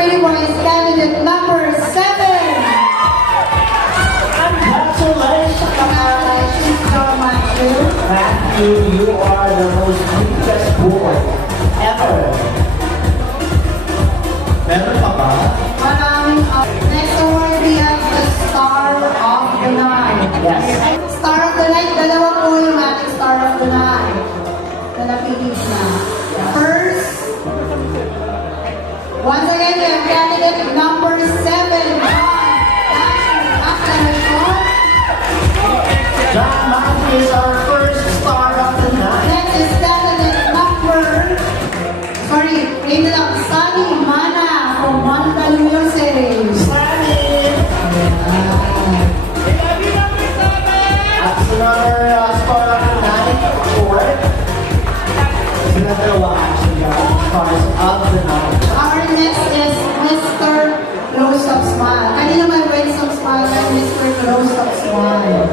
pretty boy is candidate number 7. Congratulations! Congratulations, John Matthew. Matthew, you are the most cutest boy ever. Meron pa ba? Maraming next award, we have the Star of the Night. Yes. Star of the Night, dalawa po yung ating Star of the Night. Na napili na. First, once again, we have candidate number 7, John Matthew is our first star of the night. Next is candidate number, name na lang, Sunny Mana from Mandaluyong City. Sammy! That's another star of the night. Four. It's another one actually. Stars of the night. Our next is Mr. Close Up Smile. Kanina may Wings of Smile and Mr. Close Up Smile.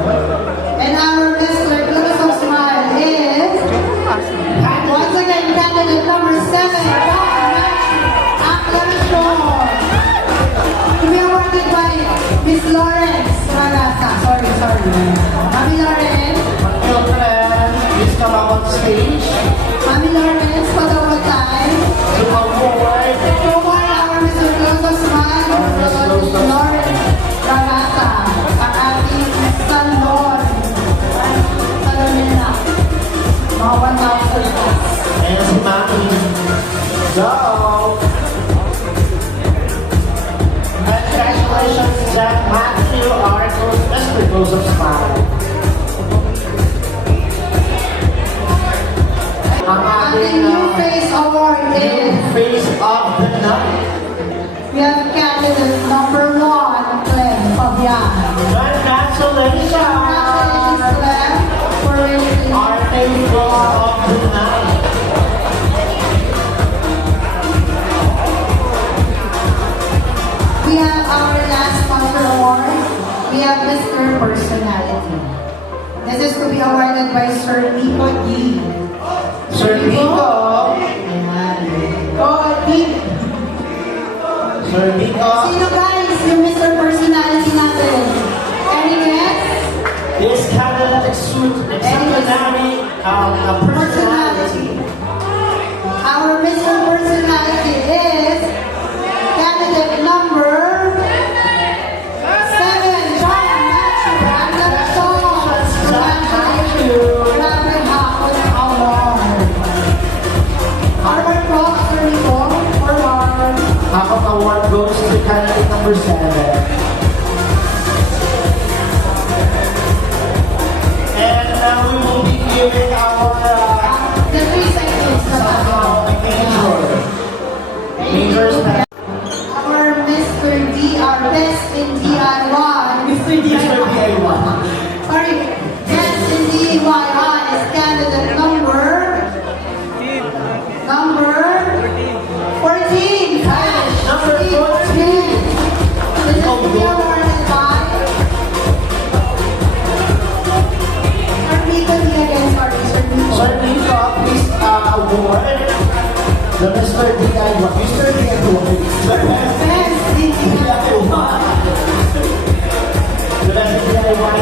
And our Mr. Close Up Smile is, once again, candidate number 7, Aclaracion. To be awarded by Miss Lawrence Ragasa. Sorry. Mami Lawrence. Children, please come up on stage. Mami Lawrence, for the one time. To come forward. Forward our Mr. Close Up Smile, Miss Lawrence Ragasa. Ang ating San Lord. Salonina. Mga 1,000 plus. And si Mami. So, congratulations, Jack Matthew, our Mr. Joseph Smile. Ang Ating ating New Face Award is, face of the night. we have candidate number 1, Clem Fabian. Congratulations! Congratulations, Clem, for winning. Our faithful of the night. We have our last sponsor award. We have Mr. Personality. This is to be awarded by Sir Nico D. Sir Nico. Ayan. Go, D. Sir Nico. Sino guys yung Mr. Personality natin? Any guess? This candidate exudes exemplary personality. Our Mr. Personality is candidate number 7, John Matthew. Ang nag-songs. John Matthew. Grabe hapon ang award. Harvard Prof. Sir Nico, forward. Half of award goes to candidate number 7. And we will be giving our The 3 seconds na bago. majors. Our Mr. D, our best in DIY. Mr. DIY. Sorry, best in DIY is candidate number 14. Number 14. This is to be awarded by Sir Nico D again, sorry, Sir Nico. Sir Nico, please award the Mr. DIY. Mr. DIY. Best in DIY. The best DIY.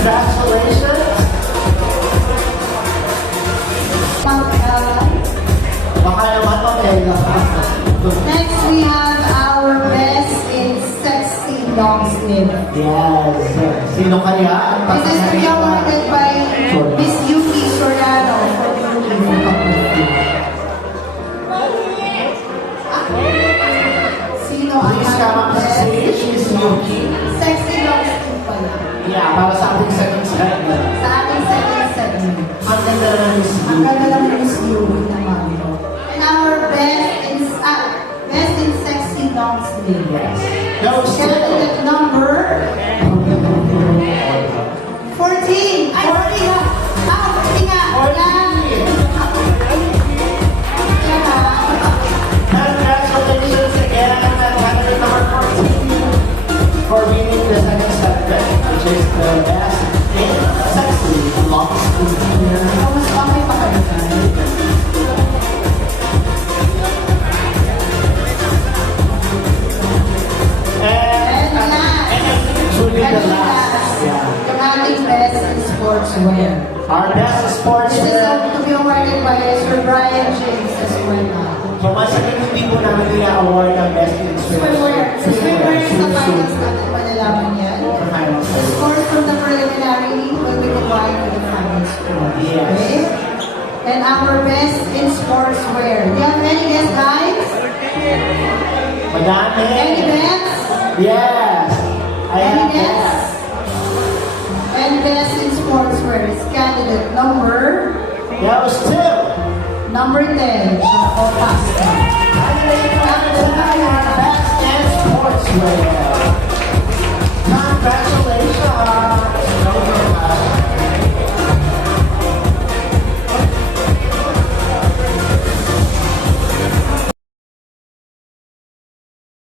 Congratulations. Baka naman mamela. Next, we have our best in sexy long sleeve. Yes. Sino kaya? This is to be awarded by Miss Yuki Soriano. Sino ang Please come up to best? stage, Miss Yuki. Sexy long sleeve pala. Yeah, para sa ating second segment. Sa ating second segment. Ang ganda na Miss Ang Yuki. ganda lang Miss Yuki naman. And our best in sexy long sleeve. Yes. No, still. Candidate number 14. Ay, 14 na. Our best sports This is wear. to be awarded by Sir Brian James Escuela. So, mas hindi po namin i-award ang best in Swimwear. Sa swimwear sa finals natin malalaman yan. Scores from the preliminary will be combined with the final score. Yes. Okay? And our best in sportswear. Do you have any guess, guys? Madami. Any bets? Yes. I Any have guess? that. And best in sportswear is candidate number That was 2. number 10. Siya po, Pascal.